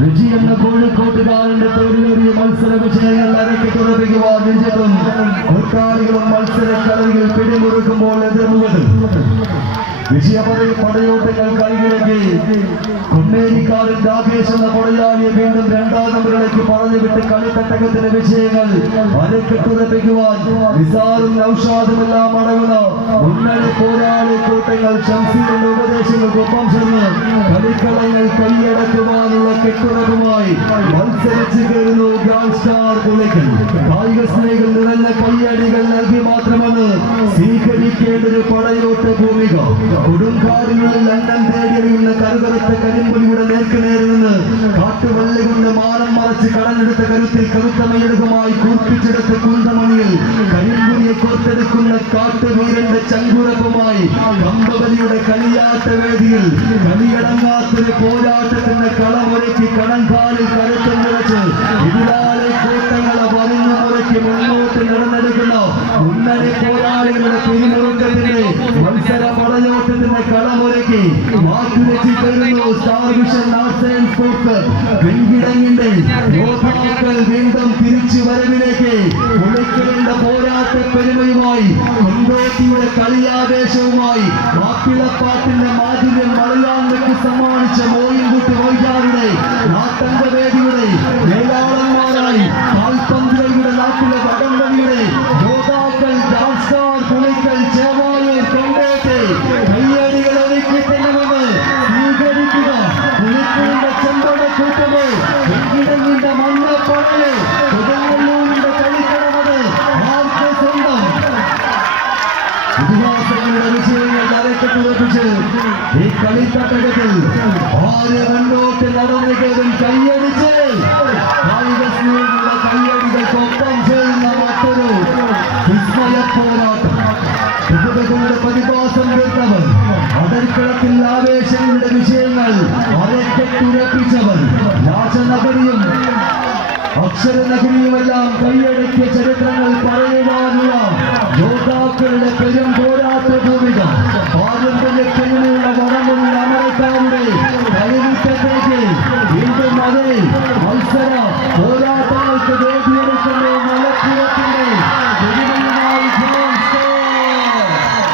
വിജി എന്ന കോഴിക്കോട്ടുകാരന്റെ തൊഴിലേറിയ മത്സര വിജയങ്ങൾ അരക്കിട്ടുറപ്പിക്കുവാൻ വിജയത്തും കൂട്ടാളികളും മത്സരക്കളരിയിൽ പിടിമുറുക്കുമ്പോൾ എതിർമുകൾ പടയോട്ടങ്ങൾ കൈകളിലേക്ക് കുന്നേരിക്കാരൻ രാകേഷ് എന്ന പടയാളിയെ വീണ്ടും രണ്ടാം നമ്പറിലേക്ക് പറഞ്ഞുവിട്ട് കളിത്തട്ടകത്തിന്റെ വിജയങ്ങൾ അരക്കിട്ടുറപ്പിക്കുവാൻ നിസാറും നൗഷാദുമെല്ലാം അടങ്ങുന്ന മുന്നണി പോരാളി കൂട്ടങ്ങൾ ഷംസീറിന്റെ ഉപദേശങ്ങൾക്കൊപ്പം ചേർന്ന് കളിക്കളങ്ങൾ കൈയടക്കുവാനുള്ള കെട്ടുറപ്പുമായി മത്സരിച്ച് കയറുന്നു ഗ്രാൻഡ് സ്റ്റാർ പുളിക്കൽ. കായിക സ്നേഹികൾ നിറഞ്ഞ കയ്യടികൾ നൽകി മാത്രമാണ് സ്വീകരിക്കേണ്ട ഒരു പടയോട്ട ഭൂമിക. കൊടുങ്കാരിനുള്ളിൽ ലണ്ടൻ തേടിയെറിയുന്ന കരുകറുത്ത കരിമ്പുലിയുടെ നേർക്കുനേരിൽ നിന്ന് കാട്ടുവള്ളി കൊണ്ട് മാനം മറച്ച് കടഞ്ഞെടുത്ത കരുത്തിൽ കരുത്തമയെടുക്കുമായി കൂർപ്പിച്ചെടുത്ത കുന്തമണിയിൽ കരിമ്പുലിയെ കോർത്തെടുക്കുന്ന കാട്ടുവീരന്റെ ചങ്കുറപ്പുമായി കമ്പവലിയുടെ കളിയാട്ട വേദിയിൽ കളിയടങ്ങാത്തൊരു പോരാട്ടത്തിന്റെ കളമൊരുക്കി കടങ്കാലിൽ കരുത്തം നിറച്ച് ഇതിലാലെ കൂട്ടങ്ങളെ വലിഞ്ഞ മുറയ്ക്ക് മുന്നോട്ട് നടന്നെടുക്കുന്ന മുന്നണി പോരാളികളുടെ പിരിമുറുക്കത്തിന്റെ മത്സര പടയോട്ടത്തിന്റെ കളമൊരുക്കി മാറ്റുരച്ച് കയറുന്നു star vision arts and sports വെങ്കിടങ്ങിന്റെ യോദ്ധാക്കൾ വീണ്ടും തിരിച്ചു വരവിലേക്ക് പുളിക്കലിന്റെ പോരാട്ട പെരുമയുമായി കൊണ്ടോട്ടിയുടെ കളിയാവേശവുമായി മാപ്പിളപ്പാട്ടിന്റെ മാധുര്യം മലയാളിക്ക് സമ്മാനിച്ച മോയിൻകുട്ടി മൊയ്യാറുടെ നാട്ടംഗവേദിയുടെ മേലാളന്മാരായി കാൽപന്തുകളുടെ നാട്ടിലെ വടംവലിയുടെ യോദ്ധാക്കൾ ഡാൻസ്റ്റാർ പുളിക്കൽ ചേവായൂർ കൊണ്ടോട്ടെ കയ്യടികൾ ഒരുക്കി തന്നെന്ന് സ്വീകരിക്കുക. പുളിക്കലിന്റെ ചെമ്പട കൂട്ടമോ വെങ്കിടങ്ങിന്റെ മണ്ണപ്പടയോ കൊടുങ്ങല്ലൂരിന്റെ കളിക്കണമത് ആർക്ക് സ്വന്തം. ഇതിഹാസങ്ങളുടെ വിജയങ്ങൾ തലക്കെട്ടുറപ്പിച്ച് ഈ കളിത്തട്ടകത്തിൽ ആര് മുന്നോട്ട് നടന്നു കയറും കയ്യടിച്ച് കായിക സ്നേഹികളുടെ കയ്യടികൾക്കൊപ്പം ചേരുന്ന മറ്റൊരു വിസ്മയ പോരാട്ടം. പ്രതിഭകളുടെ പ്രതിഭാസം തീർത്തവർ, അതിർക്കളത്തിൽ ആവേശങ്ങളുടെ വിജയങ്ങൾ അരക്കെട്ടുറപ്പിച്ചവർ, രാജനഗരിയും അക്ഷരനഗരിയുമെല്ലാം കൈയടക്കിയ ചരിത്രങ്ങൾ പറയുവാനുള്ള യോദ്ധാക്കളുടെ പെരും